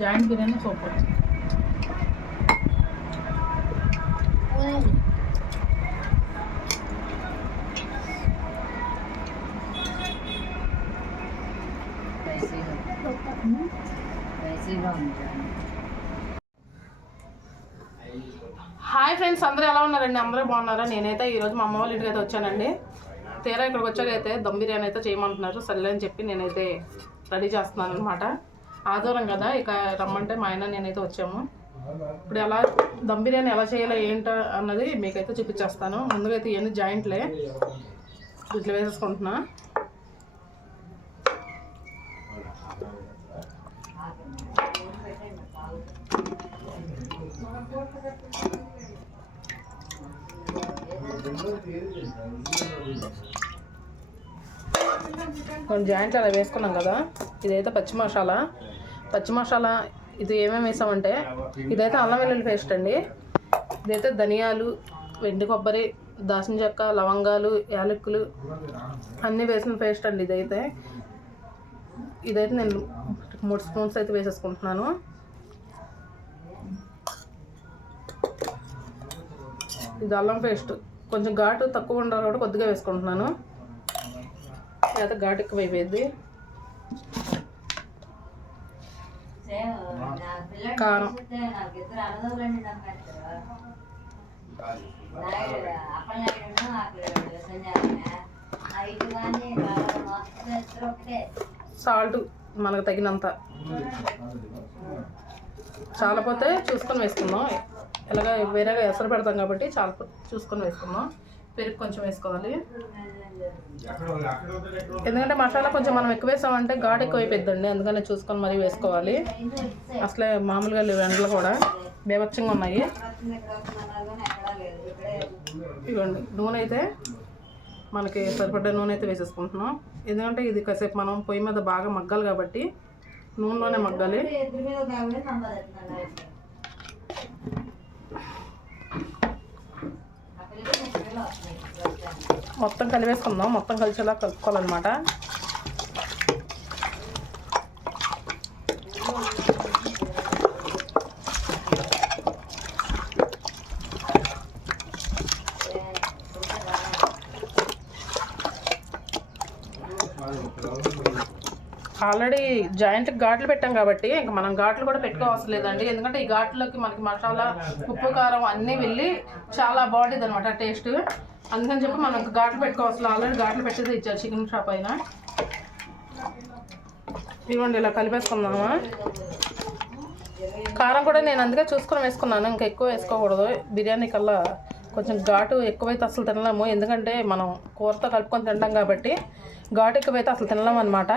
Joint biryani super. Hi friends అందరూ ఎలా ఉన్నారండి? అందరూ బాగున్నారా? నేనైతే ఈరోజు మా అమ్మ వాళ్ళ ఇంటికి అయితే వచ్చానండి. తీరా ఇక్కడికి వచ్చాక అయితే దమ్ బిర్యానీ అయితే చేయమంటున్నారు. సర్లే అని చెప్పి నేనైతే రెడీ చేస్తున్నాను అనమాట ఆదివారం కదా? ఇక రమ్మంటే మా ఆయన నేనైతే వచ్చాము. ఇప్పుడు ఎలా దమ్ బిర్యానీ ఎలా చేయాలో ఏంటో అన్నది మీకైతే చూపించేస్తాను. ముందుగా అయితే ఇవన్నీ జాయింట్లే. ఇట్లా వేసేసుకుంటున్నా. కొన్ని జాయింట్లు అలా వేసుకున్నాం కదా? ఇదైతే పచ్చి మసాలా పచ్చి మసాలా ఇది ఏమేమి వేసామంటే ఇదైతే అల్లం వెల్లుల్లి పేస్ట్ అండి. ఇదైతే ధనియాలు వెండి కొబ్బరి దాసిన చెక్క లవంగాలు యాలక్కులు అన్నీ వేసిన పేస్ట్ అండి ఇదైతే. ఇదైతే నేను మూడు స్పూన్స్ అయితే వేసేసుకుంటున్నాను. ఇది అల్లం పేస్ట్. కొంచెం ఘాటు తక్కువ ఉండాలి కూడా కొద్దిగా వేసుకుంటున్నాను. లేదా ఘాటు ఎక్కువ అయిపోయింది కారం. సాల్ట్ మనకు తగినంత. చాలా పోతే చూసుకొని వేసుకుందాం. ఇలాగ వేరేగా ఎసరు పెడతాం కాబట్టి చాలా చూసుకొని వేసుకుందాం. పెరుగు కొంచెం వేసుకోవాలి. ఎందుకంటే మసాలా కొంచెం మనం ఎక్కువ వేసామంటే ఘాటు ఎక్కువ అయిపోద్దండి అందుకని చూసుకొని మరీ వేసుకోవాలి. అసలే మామూలుగా లేవు ఎండలు కూడా. బేభత్సంగా ఉన్నాయి. ఇవ్వండి నూనె అయితే మనకి సరిపడ్డ నూనె అయితే వేసేసుకుంటున్నాం. ఎందుకంటే ఇది కాసేపు మనం పొయ్యి మీద బాగా మగ్గాలి కాబట్టి నూనెలోనే మగ్గాలి. మొత్తం కలిపేసుకుందాం. మొత్తం కలిసేలా కలుపుకోవాలన్నమాట. ఆల్రెడీ జాయింట్ ఘాట్లు పెట్టాం కాబట్టి ఇంకా మనం ఘాట్లు కూడా పెట్టుకోవాల్సిన లేదండి. ఎందుకంటే ఈ ఘాట్లోకి మనకి మసాలా ఉప్పు కారం అన్నీ వెళ్ళి చాలా బాగుంటుంది అనమాట టేస్ట్. అందుకని చెప్పి మనం ఇంకా ఘాట్లు పెట్టుకోవాల్సిన ఆల్రెడీ ఘాట్లు పెట్టేసి ఇచ్చారు చికెన్ షాప్ అయినా. ఇవ్వండి ఇలా కలిపేసుకుందామా? కారం కూడా నేను అందుకే చూసుకొని వేసుకున్నాను. ఇంకా ఎక్కువ వేసుకోకూడదు. బిర్యానీ కల్లా కొంచెం ఘాటు ఎక్కువైతే అసలు తినలేము. ఎందుకంటే మనం కూరతో కలుపుకొని తింటాం కాబట్టి ఘాటు ఎక్కువైతే అసలు తినలేము అనమాట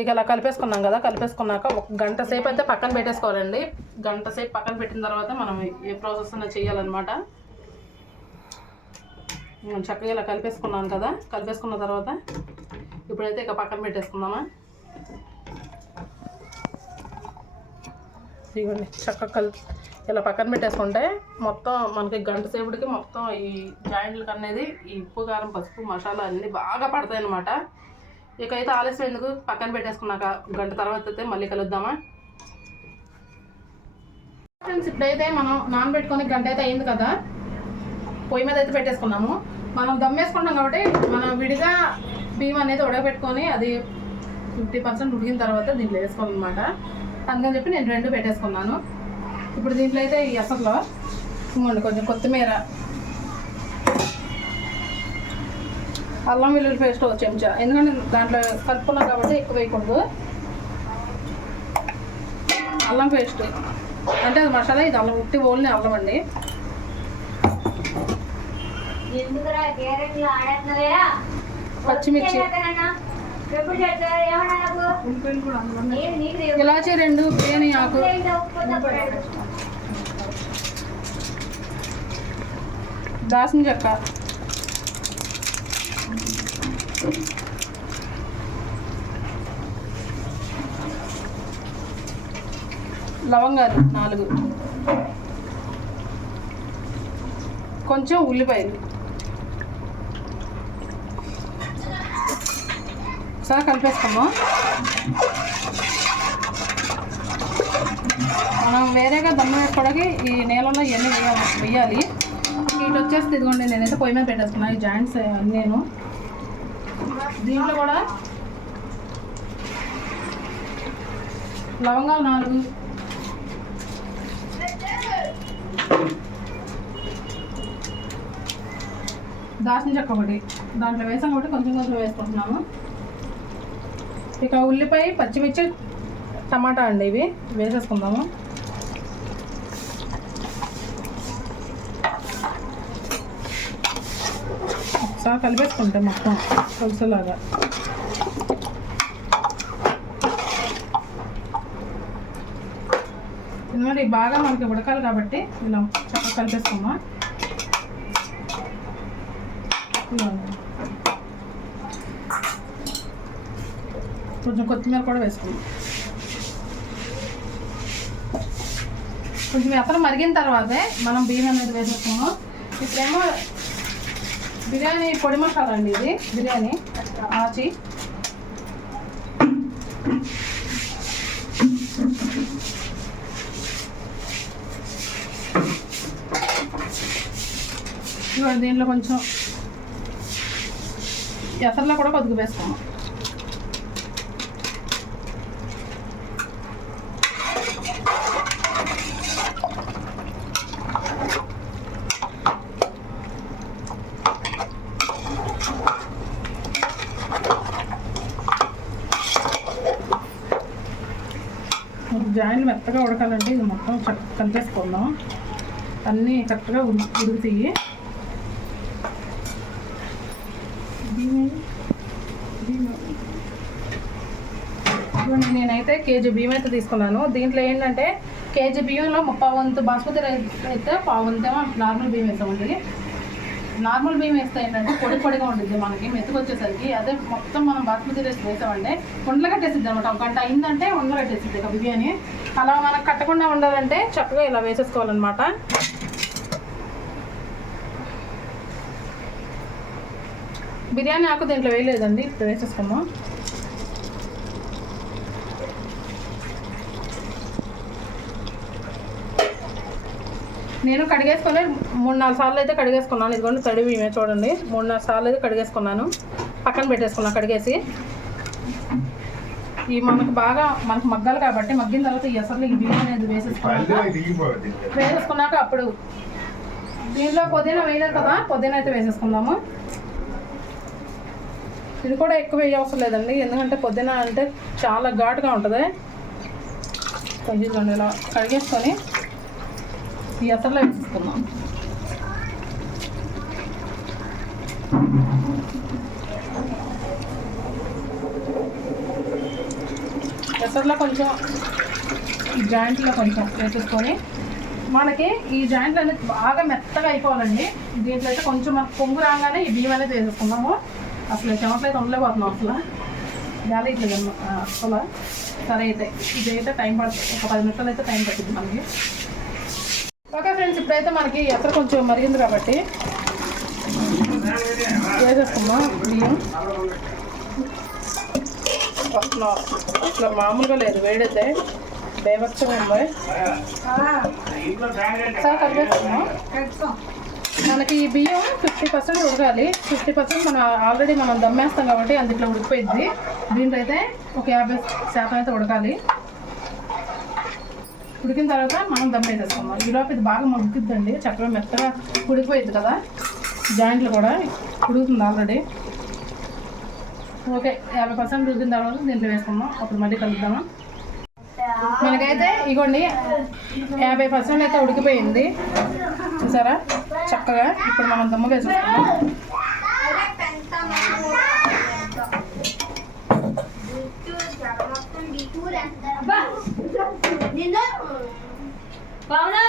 ఇక ఇలా కలిపేసుకున్నాం కదా. కలిపేసుకున్నాక ఒక గంట సేపు అయితే పక్కన పెట్టేసుకోవాలండి. గంట సేపు పక్కన పెట్టిన తర్వాత మనం ఏ ప్రాసెస్ అయినా చేయాలన్నమాట. చక్కగా ఇలా కలిపేసుకున్నాను కదా. కలిపేసుకున్న తర్వాత ఇప్పుడైతే ఇక పక్కన పెట్టేసుకుందామా? ఇదిగోండి చక్కగా కలిపి ఇలా పక్కన పెట్టేసుకుంటే మొత్తం మనకి గంట సేపుడికి మొత్తం ఈ జాయింట్లకు అనేది ఈ ఉప్పు కారం పసుపు మసాలా అన్నీ బాగా పడతాయి అనమాట ఇక అయితే ఆలస్యం ఎందుకు? పక్కన పెట్టేసుకున్నాక గంట తర్వాత అయితే మళ్ళీ కలుద్దామా? ఫ్రెండ్స్ ఇప్పుడైతే మనం నానబెట్టుకొని గంట అయితే అయింది కదా. పొయ్యి మీద అయితే పెట్టేసుకున్నాము. మనం దమ్ వేసుకుంటాం కాబట్టి మనం విడిగా బియ్యం అనేది ఉడకబెట్టుకొని అది ఫిఫ్టీ పర్సెంట్ ఉడికిన తర్వాత దీంట్లో వేసుకోవాలన్నమాట. అందుకని చెప్పి నేను రెండు పెట్టేసుకున్నాను. ఇప్పుడు దీంట్లో అయితే ఈ అసలు ఇవ్వండి కొంచెం కొత్తిమీర అల్లం వెల్లుల్లి పేస్ట్ ఒక చెంచా. ఎందుకంటే దాంట్లో కలుపుకున్నాం కాబట్టి ఎక్కువ వేయకూడదు. అల్లం పేస్ట్. అంటే అది మసాలా ఇది అల్లం ఉట్టి ఓన్లీ అల్లం అండి. పచ్చిమిర్చి. ఇలాచీ రెండు బిర్యానీ ఆకు. దాసిన చెక్క. లవంగాలు నాలుగు. కొంచెం ఉల్లిపాయలు. ఒకసారి కలిపేస్తాము మనం వేరేగా దమ్ము వేసుకోవడానికి ఈ నేలలో ఇవన్నీ వేయాలి వేయాలి. ఇటు వచ్చేసి ఇదిగోండి నేనైతే పొయ్యి మీద పెట్టేసుకున్నాను ఈ జాయింట్స్ అన్నీ నేను. దీంట్లో కూడా లవంగాలు నాలుగు. దాచిన చెక్క ఒకటి. దాంట్లో వేసాం కాబట్టి కొంచెం కొంచెం వేసుకుంటున్నాము. ఇక ఉల్లిపాయ పచ్చిమిర్చి టమాటా అండి ఇవి. వేసేసుకుందాము. ఒకసారి కలిపేసుకుంటాం మొత్తం పులుసులాగా. ఎందుకంటే ఇవి బాగా మనకి ఉడకాలి కాబట్టి ఇలా చక్కగా కలిపేసుకుందాం. కొంచెం కొత్తిమీర కూడా వేసుకుందాం కొంచెం ఎత్తనం మరిగిన తర్వాతే మనం బియ్యం అనేది వేసేస్తాము ఇప్పుడేమో బిర్యానీ పొడి మసాలా అండి ఇది బిర్యానీ. ఆచి. దీంట్లో కొంచెం ఎసర్లో కూడా కొద్దిగా వేసుకున్నాం జాయిన్ మెత్తగా ఉడకాలంటే ఇది మొత్తం చక్కగా కలిపేసుకుందాం. అన్నీ కరెక్ట్గా ఉడుకుతాయి బియ్యం- బియ్యం. ఇదిగోండి, నేనైతే కేజీ బియ్యం అయితే తీసుకున్నాను. దీంట్లో ఏంటంటే కేజీ బియ్యంలో ముప్పై వంతు బాస్మతి రైస్ అయితే పావు వంతేమో నార్మల్ బియ్యం వేస్తామండి. నార్మల్ బియ్యం వేస్తే ఏంటంటే పొడి పొడిగా ఉంటుంది మనకి మెతుకు వచ్చేసరికి అదే మొత్తం మనం బాస్మతి రైస్ వేసామంటే ఉండలు అనమాట ఒక గంట అయిందంటే ఉండలు కట్టేసిద్ది ఇక బిర్యానీ. అలా మనకు కట్టకుండా ఉండాలంటే చక్కగా ఇలా వేసేసుకోవాలన్నమాట. బిర్యానీ ఆకు దీంట్లో వేయలేదండి ఇప్పుడు వేసేసుకుందాం. నేను కడిగేసుకొని మూడు నాలుగు సార్లు అయితే కడిగేసుకున్నాను. ఇదిగోండి తడి బియ్యమే చూడండి. మూడు నాలుగు సార్లు అయితే కడిగేసుకున్నాను. పక్కన పెట్టేసుకున్నాను కడిగేసి. ఈ మనకు బాగా మనకు మగ్గాలి కాబట్టి మగ్గిన తర్వాత ఈ అసలు ఈ బియ్యం అనేది వేసేసుకున్నాక వేసేసుకున్నాక అప్పుడు దీనిలో పుదీనా వేయలేదు కదా పుదీనా అయితే వేసేసుకుందాము. ఇది కూడా ఎక్కువ వేయ అవసరం లేదండి. ఎందుకంటే పుదీనా అంటే చాలా ఘాటుగా ఉంటుంది. కొంచెం ఇలా కడిగేసుకొని ఈ అసలు వేసేసుకుందాం ఎసర్లో కొంచెం ఈ జాయింట్లో కొంచెం వేసేసుకొని మనకి ఈ జాయింట్లు అనేది బాగా మెత్తగా అయిపోవాలండి. దీంట్లో అయితే కొంచెం మనకు పొంగు రాగానే ఈ బియ్యం అనేది వేసేసుకున్నాము అసలు చెమటలు అయితే ఉండలేకపోతున్నాం అసలు. గాలేదు అసలు. సరే అయితే ఇది అయితే టైం పడుతుంది. ఒక పది నిమిషాలు అయితే టైం పడుతుంది మనకి. ఫ్రెండ్స్ ఇప్పుడైతే మనకి ఎసరు కొంచెం మరిగింది కాబట్టి. వేసేస్తామా బియ్యం. ఇట్లా మామూలుగా లేదు వేడైతే బేవచ్చగా ఉంది. మనకి ఈ బియ్యం ఫిఫ్టీ పర్సెంట్ ఉడకాలి. ఫిఫ్టీ పర్సెంట్ మనం ఆల్రెడీ మనం దమ్మేస్తాం కాబట్టి అందులో ఉడికిపోయింది దీంట్లో అయితే ఒక యాభై శాతం అయితే ఉడకాలి. ఉడికిన తర్వాత మనం దమ్ వేసేసుకుందాం ఈలోపు ఇది బాగా మగ్గుద్దండి. చక్కగా మెత్తగా ఉడికిపోయింది కదా. జాయింట్లు కూడా ఉడుకుతుంది ఆల్రెడీ ఓకే యాభై పర్సెంట్ ఉడికిన తర్వాత దీంట్లో వేసుకుందాం. అప్పుడు మళ్ళీ కలుద్దామా? మనకైతే ఇగోండి యాభై పర్సెంట్ అయితే ఉడికిపోయింది. చూసారా? చక్కగా ఇప్పుడు మనం దమ్మ వేసేసుకుందాం. నిన్న బాగున్నా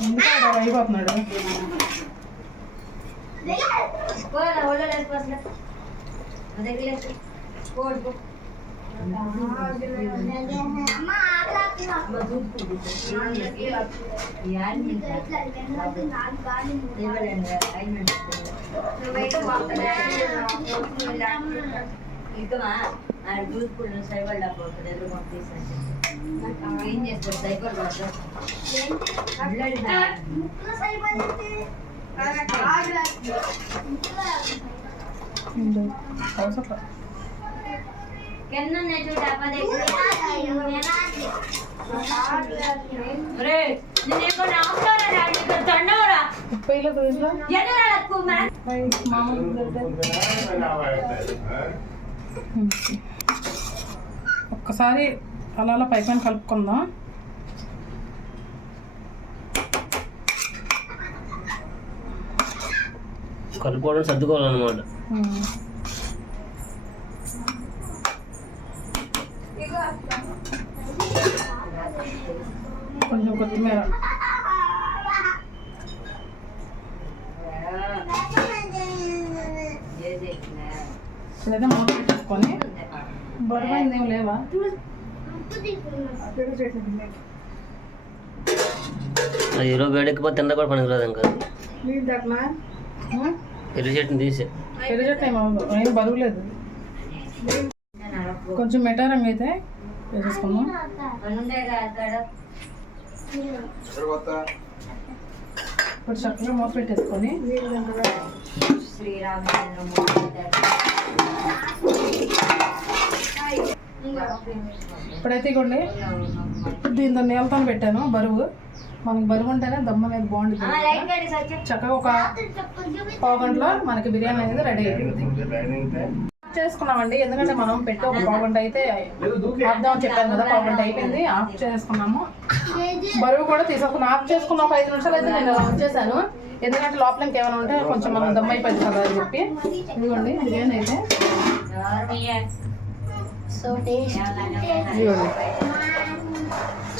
ఇంకా అలా అయిపోతున్నాడు పోరా ఒళ్ళో లేకపోతే దగ్గర పోడు ఏం చేస్తారు సైకిల్ అవసరం కింద ఉన్నాయి చూడు ఒక్కసారి అలా అలా పైపైన కలుపుకుందాం. కలుపుకోవడం సర్దుకోవాలన్నమాట. కొంచెం కొత్తిమీర. ఇదైతే మూత పెట్టేసుకొని బరువైంది ఏం లేవా? ఈరోజు వేడెక్కిపోతే తిందా కూడా పనికిరాదు ఇంకా. పెరుగు చెట్టుని తీసి. పెరుగు చెట్టు ఏం అవ్వదు. ఏం బరువు లేదు. కొంచెం మెటారంగా అయితే వేసేసుకుందాం. ఇప్పుడు చక్కగా మూత పెట్టేసుకొని ఇప్పుడైతే ఇవ్వండి దీంతో నీళ్ళతో పెట్టాను బరువు. మనకి బరువు ఉంటేనే దమ్మ అనేది బాగుంటుంది. చక్కగా ఒక పావు గంటలో మనకి బిర్యానీ అనేది రెడీ అయిపోయింది చేసుకున్నామండి ఎందుకంటే మనం పెట్టి ఒక పావు గంట అయితే ఆపుదామని చెప్పాను కదా పావు గంట అయిపోయింది ఆఫ్ చేసుకున్నాము. బరువు కూడా తీసుకున్నాం ఆఫ్ చేసుకున్న ఒక ఐదు నిమిషాలు అయితే నేను ఆఫ్ చేశాను. ఎందుకంటే లోపల ఇంకేమైనా ఉంటే కొంచెం మనం దమ్ అయిపోయింది కదా అని చెప్పి. ఇదిగోండి బిర్యానీ అయితే.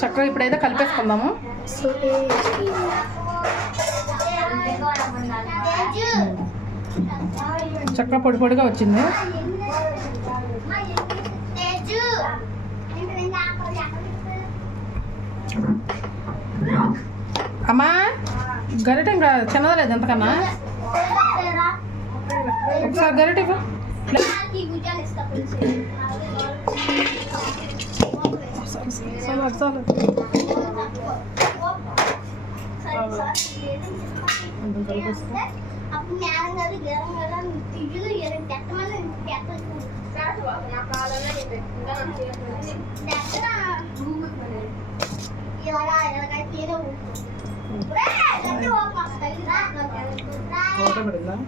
చక్కగా ఇప్పుడైతే కలిపేసుకుందాము. చక్కగా పొడి పొడిగా వచ్చింది. అమ్మా గరిట చిన్నదా లేదు ఎంతకన్నా ఒకసారి గరిట ఇవ్వు. చాలు చాలు కొంచెం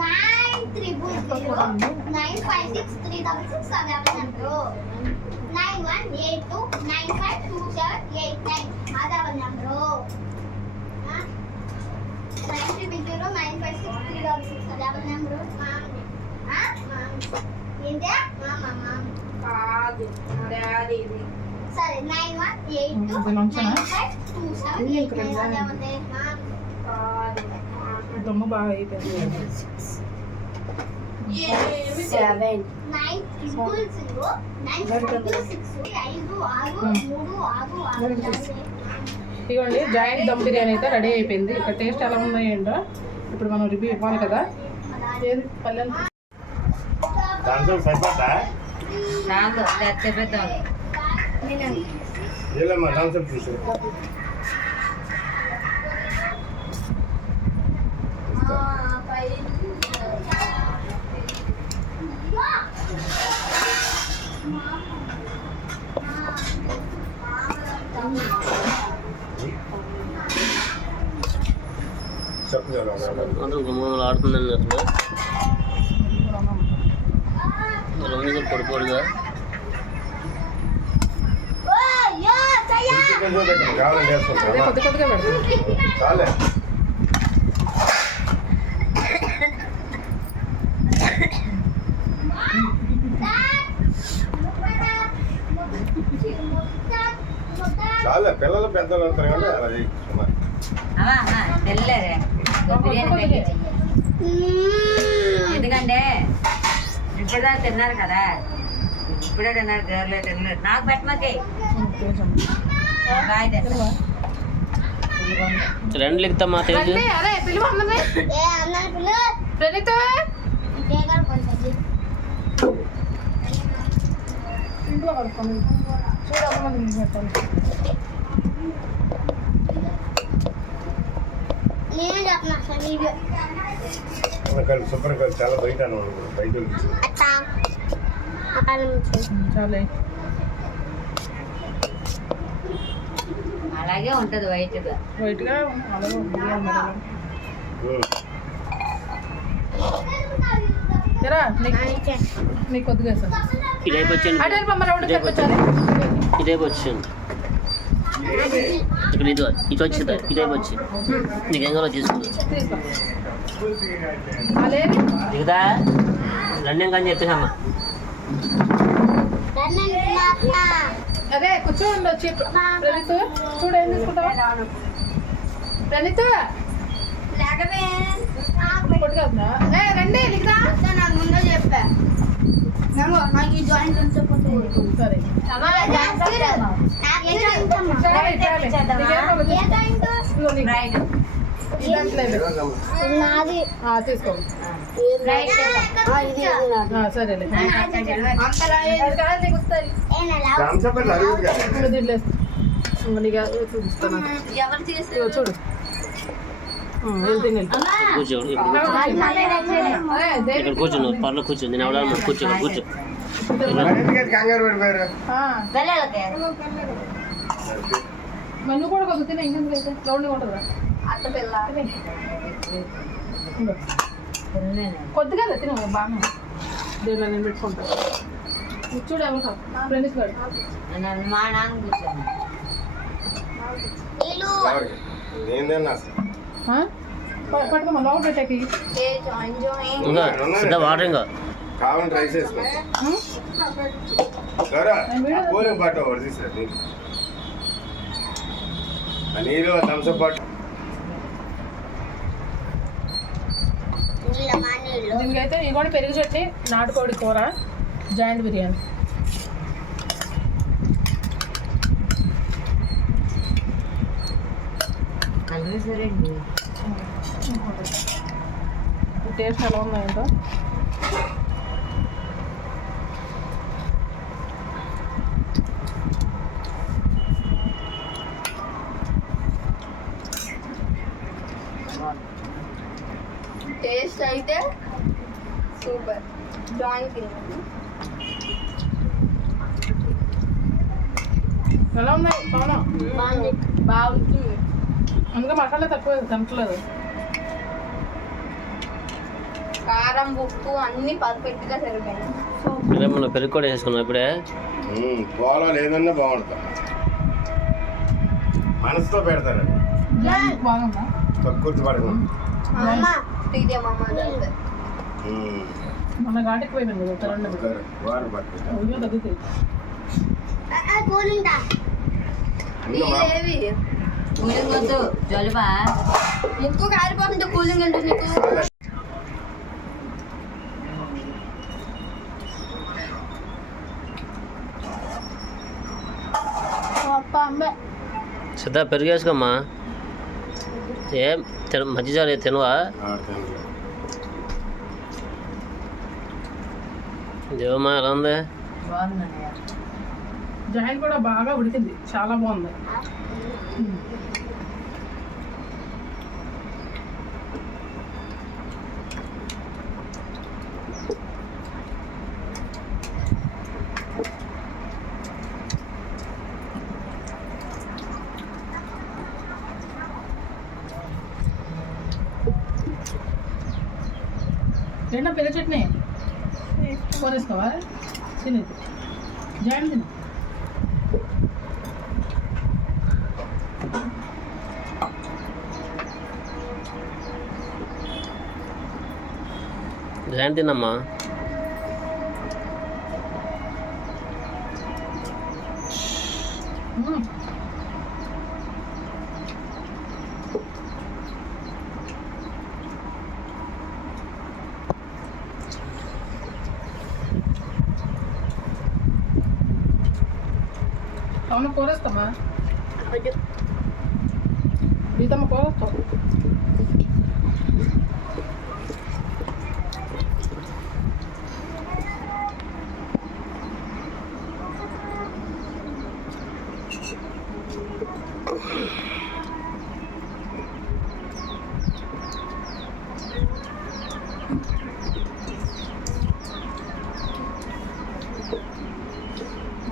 nine triple zero nine five six three double six seven number nine one eight two nine five two seven eight nine అదవ number nine triple zero nine five six three double six అదవ number ఏంటే సరే nine one eight two ఇది? Nine five two seven eight nine అదవదే దమ్ము బాగా అయిపోయింది. మూడు ఆరు ఆరు ఇదిగోండి జాయింట్ దమ్ బిర్యానీ అయితే రెడీ అయిపోయింది. ఇక్కడ టేస్ట్ ఎలా ఉందో ఏంటో ఇప్పుడు మనం రివ్యూ ఇవ్వాలి కదా. ఏది? పల్లెలు? ఏలమ్మా దాంట్లో చూసు చెప్పలేదు అందరూ గుమ్మలు ఆడుతుందండి అసలు ఇలా ఉంది సార్ పొడి పొడిగా కావాలని అదే చేసుకుంటా కొద్ది కొద్దిగా పెడతాం చాలే చాలే పిల్లలు పెద్దలు అంటారు కదా అలా చేయి. తెల్లరే ఎందుకంటే ఇప్పుడే తిన్నారు కదా. ఇప్పుడే తిన్నారు గర్లే తిన్నారు నాకు పెట్టమకి. బాయ్ తిన్నారు రెండు లిఖితమ్మా తెలుసు శుభ్రం చాలా బయట బయట చాలే. అలాగే ఉంటుంది అలాగే బిర్యానీ మరి. ఎరా నీకు నీకు కొద్దిగా సార్ ఇటైపు వచ్చాను ఇటైపు వచ్చాను ఇక్కడ ఇది ఇటు వచ్చిందా ఇటైపు వచ్చి. నీకేం కావాలో తీసుకుందా దిగుదా లండన్ కానీ చెప్పేసమ్మా అదే కూర్చోండి వచ్చి. ప్రణీత్ చూడు ఏం తీసుకుంటావా? ప్రణీత్ ఏ రండి లిఖితా నాకు ముందే చెప్పా. నాది. ఆ, తీసుకో. ఆ, సరేలే. చూపిస్తాను. చూడు. ఇక్కడ అదే, ఇక్కడ పర్లో నేను ఎవడాలి కూర్చో కూర్చో నువ్వు కూడా కొద్దిగా తినే రౌండ్ ఉంటుందా అత్త పిల్ల కొద్దిగా తిన బాగా నేను పెట్టుకుంటా కూర్చోడు చూడు ఫ్రెండ్స్ గారు మా నాన్న కూర్చోండి పట్టుకోమా లోపల పెట్టాకి ఏ జాయిన్ జాయిన్ ఇంకా సిద్ధ వాటర్ ఇంకా రైస్ వేసుకో కూలింగ్ పాట థమ్స్అప్ పాట దీనికైతే ఇది కూడా పెరుగు చట్నీ నాటుకోడి కూర జాయింట్ బిర్యానీ కలిపేసారండి టేస్ట్ ఎలా ఉన్నాయంటో టేస్ట్ అయితే సూపర్ జాయిన్ తిన్నాను ఎలా ఉన్నాయి అవునా బాగుంది బాగుంది అందుకే మసాలా తక్కువ తినట్లేదు కారం ఉప్పు అన్ని పర్ఫెక్ట్గా సరిపోయినాయి పెరుగు పెరుగు కూడా వేసుకున్నావు ఇప్పుడే. పోలో లేదన్నా బాగుంటుంది. మనసుతో పెడతారు బాగుందా? తక్కువ పడకుండా అమ్మ టీజే మమ్మ మన ఘాటికి పోయినాం కదా రెండు వారు పట్టుకుంటారు తగ్గుతాయి. కూలింగ్ వద్దు. జలుబా? ముక్కు కారిపోతుంటే కూలింగ్ అంటే నీకు. సిద్ధ పెరుగు వేసుకోమ్మా. ఏం తిన మధ్యజాలు తినవా? దేవమ్మా ఎలా ఉంది? జాయింట్ కూడా బాగా ఉడికింది. చాలా బాగుంది. ఏంటో పెద్ద చట్నీ కోరేసుకోవా తినేది జాయింట్ తిను జాయింట్ తిన్నమ్మా మ్మ్. అవును గీతమ్మ కూరేస్తాం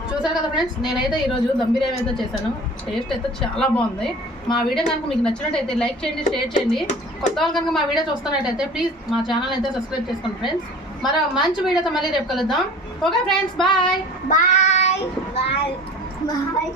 చూసారు కదా ఫ్రెండ్స్ నేనైతే ఈరోజు దమ్ బిర్యానీ అయితే చేశాను టేస్ట్ అయితే చాలా బాగుంది. మా వీడియో కనుక మీకు నచ్చినట్టయితే లైక్ చేయండి షేర్ చేయండి. కొత్త వాళ్ళు కనుక మా వీడియో చూస్తున్నట్టయితే ప్లీజ్ మా ఛానల్ అయితే సబ్స్క్రైబ్ చేసుకోండి ఫ్రెండ్స్. మరో మంచి వీడియోతో మళ్ళీ రేపు కలుద్దాం. Okay friends bye. Bye. Bye. Bye.